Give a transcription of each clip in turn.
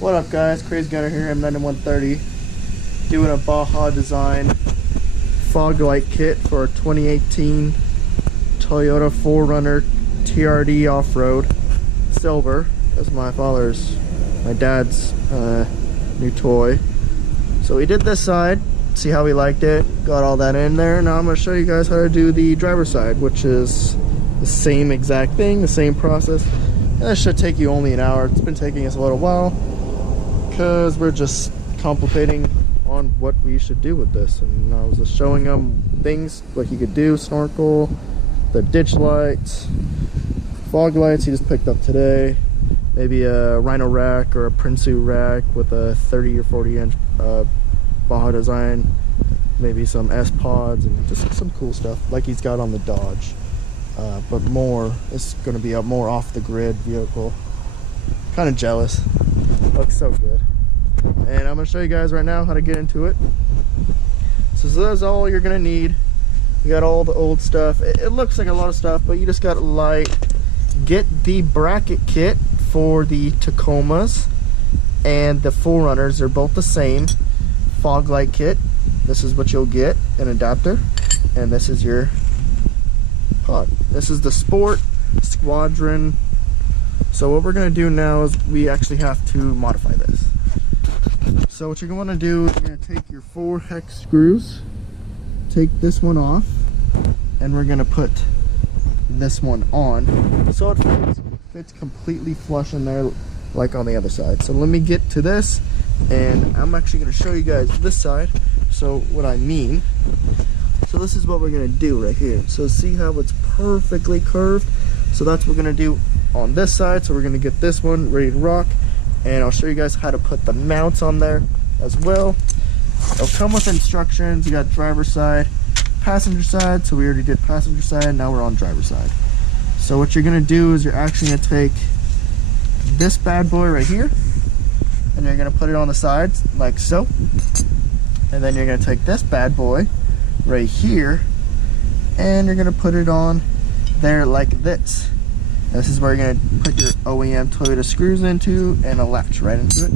What up guys, Crazy Gunner here, M9130, doing a Baja Design fog light kit for a 2018 Toyota 4Runner TRD Offroad Silver. That's my dad's new toy. So we did this side, see how we liked it, got all that in there. Now I'm going to show you guys how to do the driver's side, which is the same exact thing, the same process. And this should take you only an hour. It's been taking us a little while, because we're just contemplating on what we should do with this. And I was just showing him things like he could do: snorkel, the ditch lights, fog lights he just picked up today, maybe a Rhino rack or a Prinsu rack with a 30 or 40 inch Baja Design, maybe some S pods, and just some cool stuff like he's got on the Dodge. But more, it's going to be a more off the grid vehicle. Kind of jealous. Looks so good. And I'm going to show you guys right now how to get into it. So that's all you're going to need. You got all the old stuff. It looks like a lot of stuff, but you just got to get the bracket kit for the Tacomas and the 4Runners. They're both the same. Fog light kit. This is what you'll get, an adapter, and this is your pod. This is the Sport Squadron. So what we're going to do now is we actually have to modify this. So what you're going to do is you're going to take your 4 hex screws, take this one off, and we're going to put this one on so it fits completely flush in there like on the other side. So let me get to this, and I'm actually going to show you guys this side. So what I mean, so this is what we're going to do right here. So see how it's perfectly curved? So that's what we're going to do on this side. So we're going to get this one ready to rock, and I'll show you guys how to put the mounts on there as well. It'll come with instructions. You got driver's side, passenger side. So we already did passenger side, now we're on driver's side. So what you're going to do is you're actually going to take this bad boy right here, and you're going to put it on the sides like so. And then you're going to take this bad boy right here, and you're going to put it on there like this. This is where you're going to put your OEM Toyota screws into, and a latch right into it.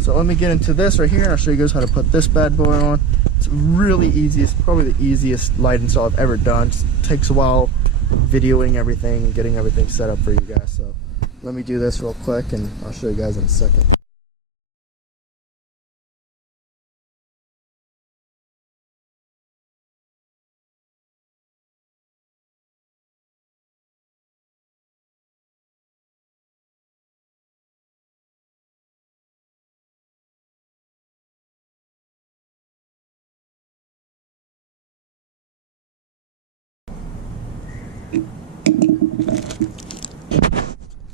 So let me get into this right here. I'll show you guys how to put this bad boy on. It's really easy. It's probably the easiest light install I've ever done. It takes a while videoing everything and getting everything set up for you guys. So let me do this real quick, and I'll show you guys in a second.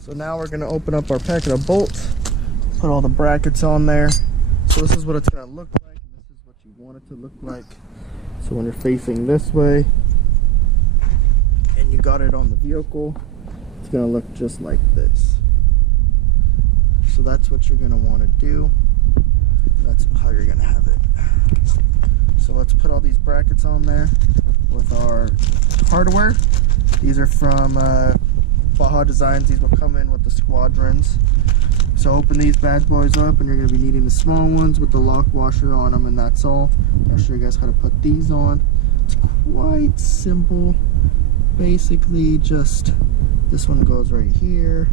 So now we're going to open up our packet of bolts, put all the brackets on there. So this is what it's going to look like, and this is what you want it to look like. So when you're facing this way and you got it on the vehicle, it's going to look just like this. So that's what you're going to want to do. That's how you're going to have it. So let's put all these brackets on there with our hardware. These are from Baja Designs. These will come in with the Squadrons. So open these bad boys up, and you're going to be needing the small ones with the lock washer on them, and that's all. I'll show you guys how to put these on. It's quite simple. Basically just this one goes right here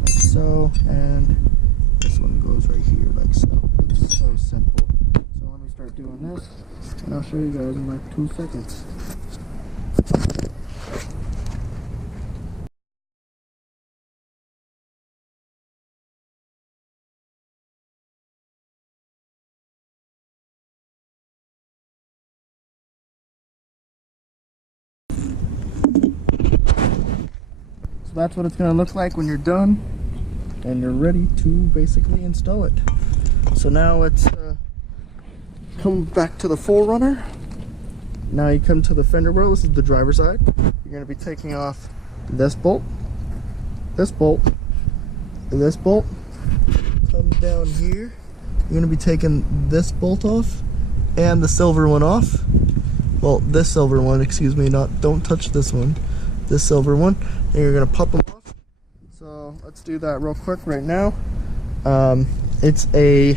like so, and this one goes right here like so. It's so simple. So let me start doing this, and I'll show you guys in like 2 seconds. So that's what it's going to look like when you're done and you're ready to basically install it. So now let's come back to the 4Runner. Now you come to the fender well. This is the driver's side. You're going to be taking off this bolt, this bolt, and this bolt. Come down here. You're going to be taking this bolt off and the silver one off. Well, this silver one, excuse me, don't touch this one. This silver one. And you're going to pop them off. So let's do that real quick right now. It's a,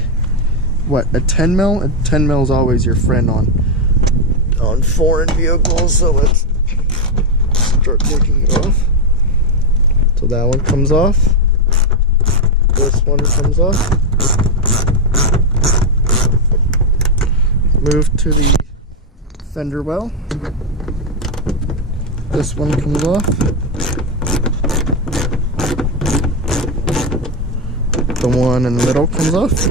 what, a 10 mil? A 10 mil is always your friend on foreign vehicles, so let's start taking it off. So that one comes off. This one comes off. Move to the fender well. This one comes off. The one in the middle comes off.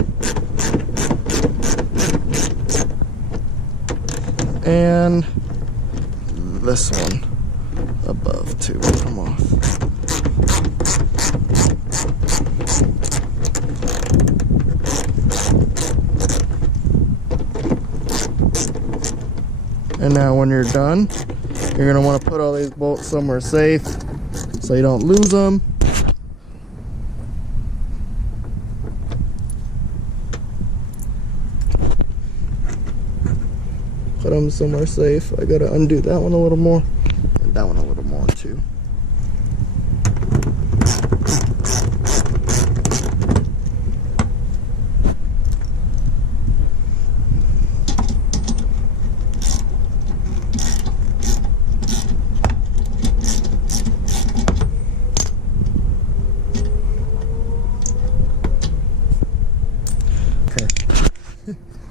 And this one above too will come off. And now when you're done, you're going to want to put all these bolts somewhere safe so you don't lose them. Put them somewhere safe. I got to undo that one a little more and that one a little more too.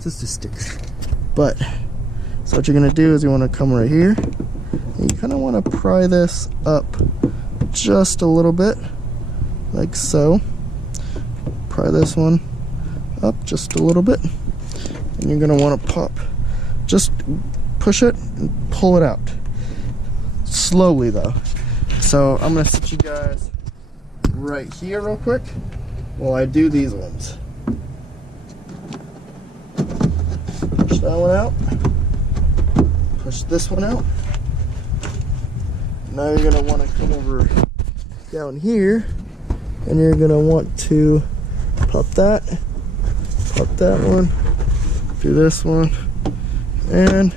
Just a stick. But so what you're gonna do is you want to come right here and you kind of want to pry this up just a little bit, like so. Pry this one up just a little bit, and you're gonna want to pop, just push it and pull it out slowly though. So I'm gonna sit you guys right here real quick while I do these ones. Push that one out. Push this one out. Now you're going to want to come over down here and you're going to want to pop that one, do this one, and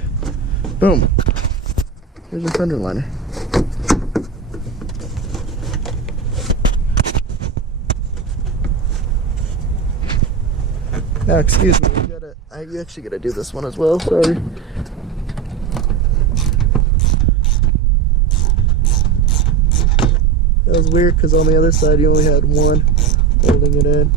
boom. Here's your fender liner. Now, excuse me, you actually gotta do this one as well, sorry. That was weird because on the other side you only had one holding it in.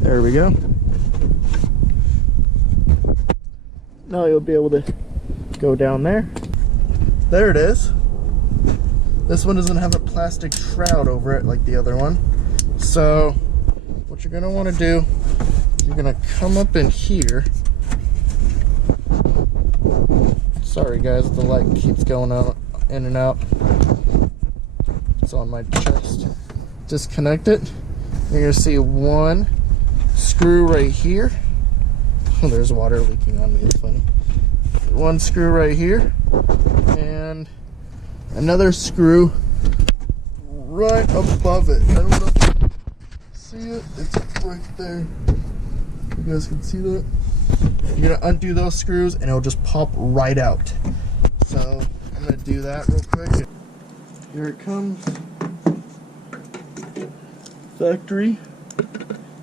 There we go. Now you'll be able to go down there. There it is. This one doesn't have a plastic shroud over it like the other one. So what you're gonna want to do, you're gonna come up in here. Sorry guys, the light keeps going out, in and out. It's on my chest. Disconnect it. You're gonna see one screw right here. Oh, there's water leaking on me, it's funny. One screw right here, and another screw right above it. I don't know if you see it, it's right there. You guys can see that? You're gonna undo those screws and it'll just pop right out. So I'm gonna do that real quick. Here it comes. Factory.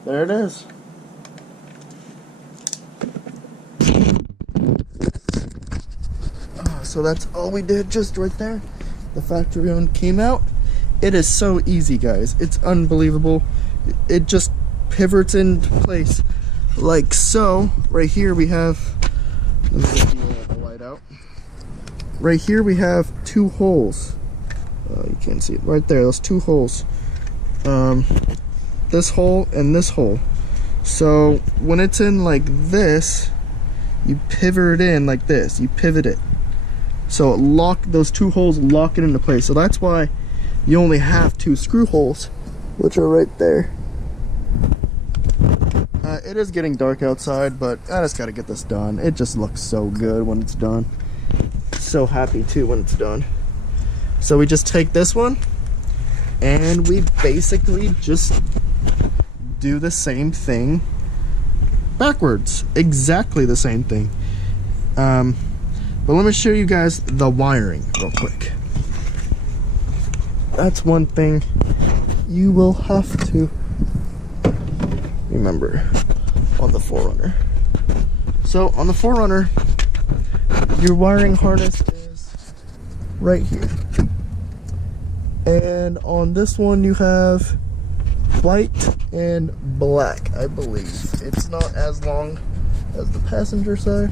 There it is. So that's all we did, just right there. The factory one came out. It is so easy, guys. It's unbelievable. It just pivots into place like so. Right here we have, let me get the light out. Right here we have two holes. You can't see it right there, those two holes. This hole and this hole. So when it's in like this, you pivot it in like this. You pivot it. So those two holes lock it into place. So that's why you only have two screw holes, which are right there. It is getting dark outside, but I just gotta get this done. It just looks so good when it's done. So happy too when it's done. So we just take this one and we basically just do the same thing backwards. Exactly the same thing. But let me show you guys the wiring real quick. That's one thing you will have to remember on the 4Runner. So on the 4Runner, your wiring harness is right here. And on this one you have white and black, I believe. It's not as long as the passenger side.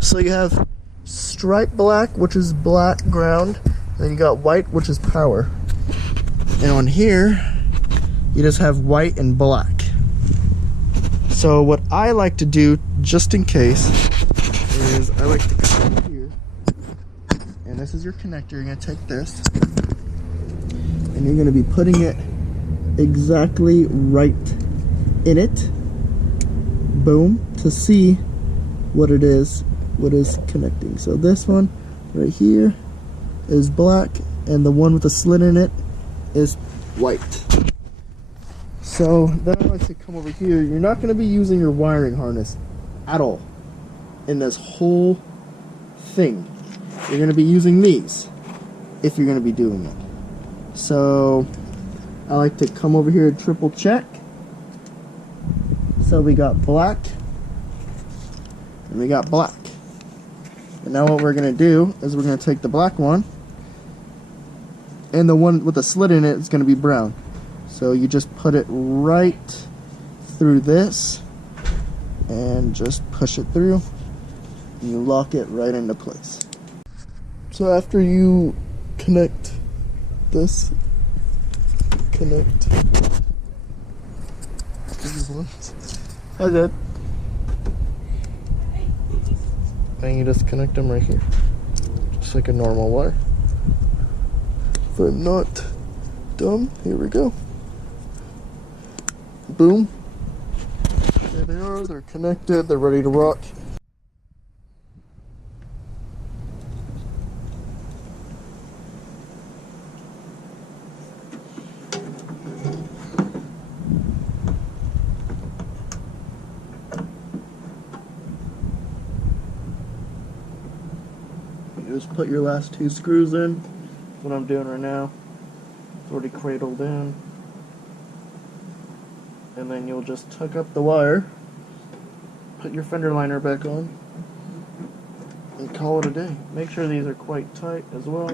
So you have stripe black, which is black ground, and then you got white, which is power. And on here, you just have white and black. So what I like to do, just in case, is I like to come here, and this is your connector. You're gonna take this, and you're gonna be putting it exactly right in it. Boom, to see what it is, what is connecting. So this one right here is black, and the one with the slit in it is white. So then I like to come over here. You're not going to be using your wiring harness at all in this whole thing. You're going to be using these if you're going to be doing it. So I like to come over here and triple check. So we got black and we got black. And now what we're going to do is we're going to take the black one, and the one with the slit in it is going to be brown. So you just put it right through this and just push it through, and you lock it right into place. So after you connect this, I did. And you just connect them right here, just like a normal wire. If I'm not dumb, here we go. Boom. There they are, they're connected, they're ready to rock. You just put your last 2 screws in. That's what I'm doing right now. It's already cradled in. And then you'll just tuck up the wire, put your fender liner back on, and call it a day. Make sure these are quite tight as well.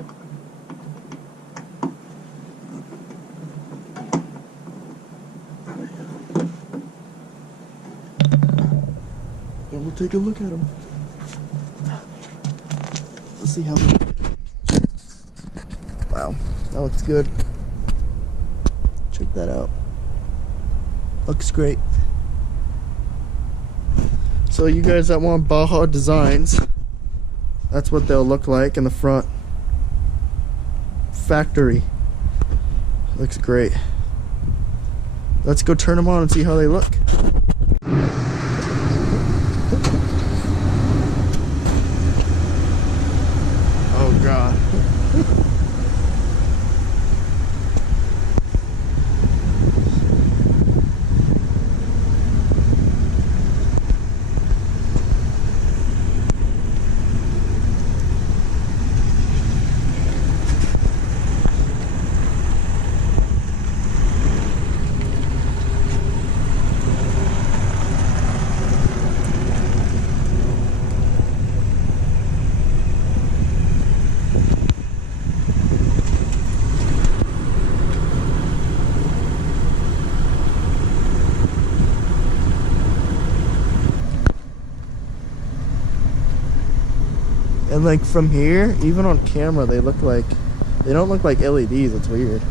And we'll take a look at them. Let's see how they look. Wow, that looks good. Check that out. Looks great. So you guys that want Baja designs, that's what they'll look like in the front. Factory. Looks great. Let's go turn them on and see how they look. Oh God. And like from here, even on camera, they don't look like LEDs. It's weird.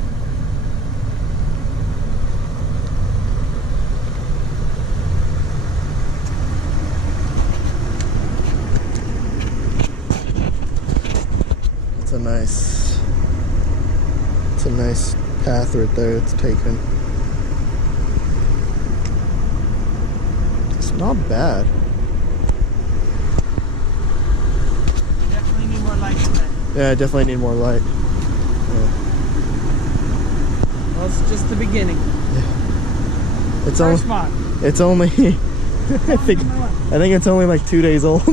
It's a nice path right there it's taken. It's not bad. Yeah, I definitely need more light. Yeah. Well, it's just the beginning. Yeah. It's First mod. It's only, I think it's only like 2 days old.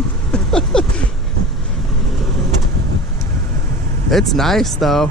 It's nice though.